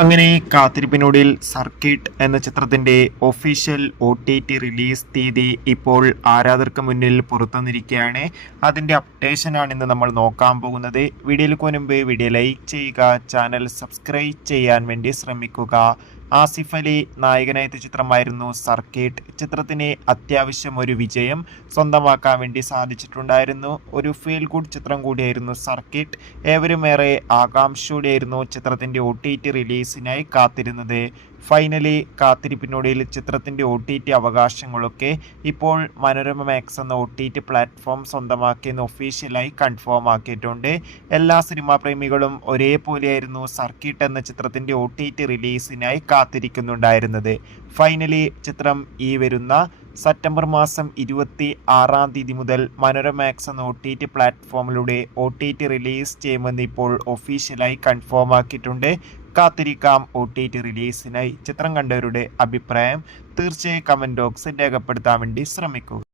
അങ്ങനെ കാത്തിരിപ്പിനൊടുവിൽ സർക്കിട്ട് എന്ന ചിത്രത്തിന്റെ ഒഫീഷ്യൽ OTT റിലീസ് തീയതി ഇപ്പോൾ ആരാധകർക്ക് മുന്നിൽ പുറത്തുവന്നിരിക്കുകയാണ്. അതിന്റെ അപ്ഡേഷനാണ് ഇന്ന് നമ്മൾ നോക്കാൻ പോകുന്നത്. വീഡിയോയിൽ മുൻപ് വീഡിയോ ലൈക്ക് ചെയ്യുക, ചാനൽ സബ്സ്ക്രൈബ് ചെയ്യാൻ വേണ്ടി ശ്രമിക്കുക. ആസിഫ് അലി നായകനായ ചിത്രമായിരുന്നു സർക്കിട്ട്. ചിത്രത്തിന് അത്യാവശ്യം ഒരു വിജയം സ്വന്തമാക്കാൻ വേണ്ടി സാധിച്ചിട്ടുണ്ടായിരുന്നു. ഒരു ഫീൽ ഗുഡ് ചിത്രം കൂടിയായിരുന്നു സർക്കിട്ട്. ഏവരും ഏറെ ആകാംക്ഷയോടെയായിരുന്നു ചിത്രത്തിന്റെ OTT റിലീസിനായി കാത്തിരുന്നത്. ഫൈനലി കാത്തിരിപ്പിനൊടുവിൽ ചിത്രത്തിന്റെ OTT അവകാശങ്ങളൊക്കെ ഇപ്പോൾ മനോരമ മാക്സ് എന്ന OTT പ്ലാറ്റ്ഫോം സ്വന്തമാക്കിയെന്ന് ഒഫീഷ്യലായി കൺഫേം ആക്കിയിട്ടുണ്ട്. എല്ലാ സിനിമാ പ്രേമികളും ഒരേപോലെയായിരുന്നു സർക്കിട്ട് എന്ന ചിത്രത്തിന്റെ OTT റിലീസിനായി കാത്തിരിക്കുന്നുണ്ടായിരുന്നത്. ഫൈനലി ചിത്രം ഈ വരുന്ന സെപ്റ്റംബർ മാസം 26-ാം തീയതി മുതൽ മനോരമ മാക്സ് എന്ന OTT പ്ലാറ്റ്ഫോമിലൂടെ OTT റിലീസ് ചെയ്യുമെന്ന് ഇപ്പോൾ ഒഫീഷ്യലായി കൺഫേം ആക്കിയിട്ടുണ്ട്. കാത്തിരിക്കാം OTT റിലീസിനായി. ചിത്രം കണ്ടവരുടെ അഭിപ്രായം തീർച്ചയായും കമന്റ് ബോക്സിൽ രേഖപ്പെടുത്താൻ വേണ്ടി ശ്രമിക്കുക.